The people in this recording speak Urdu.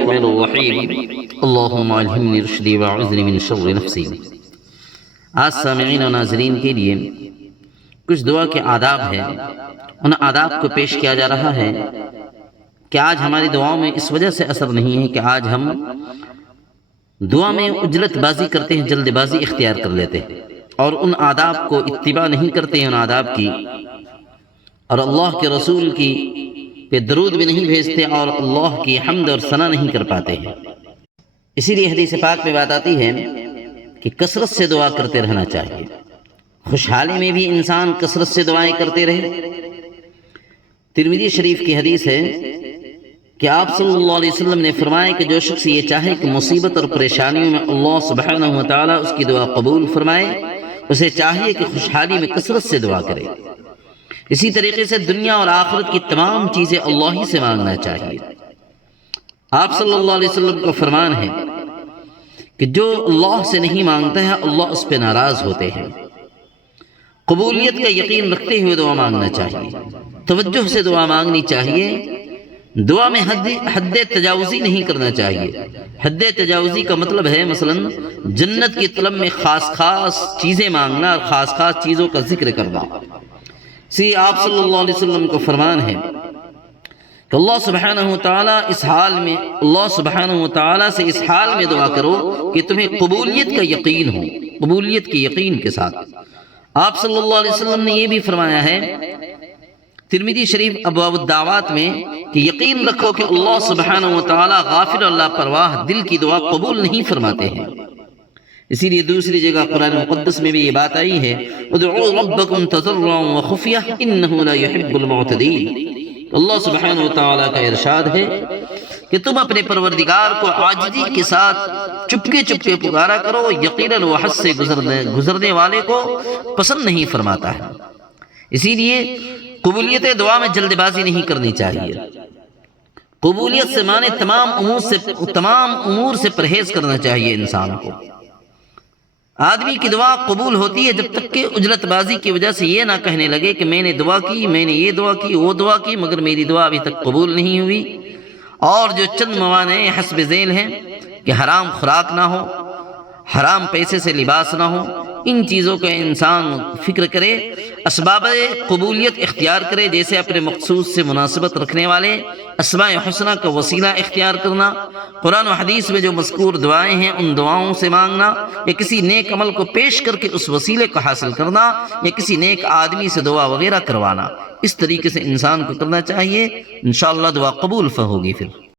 الرحمن الرحیم اللہم الہمنی رشدی واعوذنی من شر نفسی۔ آج سامعین و ناظرین کے لیے کچھ دعا کے آداب ہیں، ان آداب کو پیش کیا جا رہا ہے کہ آج ہماری دعاؤں میں اس وجہ سے اثر نہیں ہے کہ آج ہم دعا میں عجلت بازی کرتے ہیں، جلد بازی اختیار کر لیتے ہیں اور ان آداب کو اتباع نہیں کرتے ہیں، ان آداب کی، اور اللہ کے رسول کی پہ درود بھی نہیں بھیجتے اور اللہ کی حمد اور ثنا نہیں کر پاتے ہیں۔ اسی لیے حدیث پاک میں بات آتی ہے کہ کثرت سے دعا کرتے رہنا چاہیے، خوشحالی میں بھی انسان کثرت سے دعائیں کرتے رہے۔ ترمذی شریف کی حدیث ہے کہ آپ صلی اللہ علیہ وسلم نے فرمایا کہ جو شخص یہ چاہے کہ مصیبت اور پریشانیوں میں اللہ سبحانہ و تعالیٰ اس کی دعا قبول فرمائے، اسے چاہیے کہ خوشحالی میں کثرت سے دعا کرے۔ اسی طریقے سے دنیا اور آخرت کی تمام چیزیں اللہ ہی سے مانگنا چاہیے۔ آپ صلی اللہ علیہ وسلم کا فرمان ہے کہ جو اللہ سے نہیں مانگتا ہے اللہ اس پہ ناراض ہوتے ہیں۔ قبولیت کا یقین رکھتے ہوئے دعا مانگنا چاہیے، توجہ سے دعا مانگنی چاہیے، دعا میں حد تجاوزی نہیں کرنا چاہیے۔ حد تجاوزی کا مطلب ہے مثلا جنت کی طلب میں خاص خاص چیزیں مانگنا اور خاص خاص چیزوں کا ذکر کرنا۔ آپ صلی اللہ علیہ وسلم کو فرمان ہے کہ اللہ سبحانہ وتعالیٰ سے اس حال میں دعا کرو کہ تمہیں قبولیت کا یقین ہو، قبولیت کے یقین کے ساتھ۔ آپ صلی اللہ علیہ وسلم نے یہ بھی فرمایا ہے ترمذی شریف ابواب الدعوات میں کہ یقین رکھو کہ اللہ سبحانہ وتعالیٰ غافل اللہ پرواہ دل کی دعا قبول نہیں فرماتے ہیں۔ اسی لیے دوسری جگہ قرآن مقدس میں بھی یہ بات آئی ہے ادعوا ربکم تضرعا وخفیہ انہ لا یحب المعتدین۔ اللہ سبحانہ وتعالیٰ کا ارشاد ہے کہ تم اپنے پروردگار کو عاجزی کے ساتھ چپکے چپکے پکارا کرو، یقیناً وہ حد سے گزرنے والے کو پسند نہیں فرماتا ہے۔ اسی لیے قبولیت دعا میں جلد بازی نہیں کرنی چاہیے۔ قبولیت سے مانے تمام امور سے پرہیز کرنا چاہیے انسان کو۔ آدمی کی دعا قبول ہوتی ہے جب تک کہ عجلت بازی کی وجہ سے یہ نہ کہنے لگے کہ میں نے دعا کی، میں نے یہ دعا کی، وہ دعا کی، مگر میری دعا ابھی تک قبول نہیں ہوئی۔ اور جو چند موانع حسب ذیل ہیں کہ حرام خوراک نہ ہو، حرام پیسے سے لباس نہ ہو، ان چیزوں کا انسان فکر کرے، اسباب قبولیت اختیار کرے، جیسے اپنے مقصود سے مناسبت رکھنے والے اسماء حسنہ کا وسیلہ اختیار کرنا، قرآن و حدیث میں جو مذکور دعائیں ہیں ان دعاؤں سے مانگنا، یا کسی نیک عمل کو پیش کر کے اس وسیلے کو حاصل کرنا، یا کسی نیک آدمی سے دعا وغیرہ کروانا۔ اس طریقے سے انسان کو کرنا چاہیے، انشاءاللہ دعا قبول ہوگی پھر۔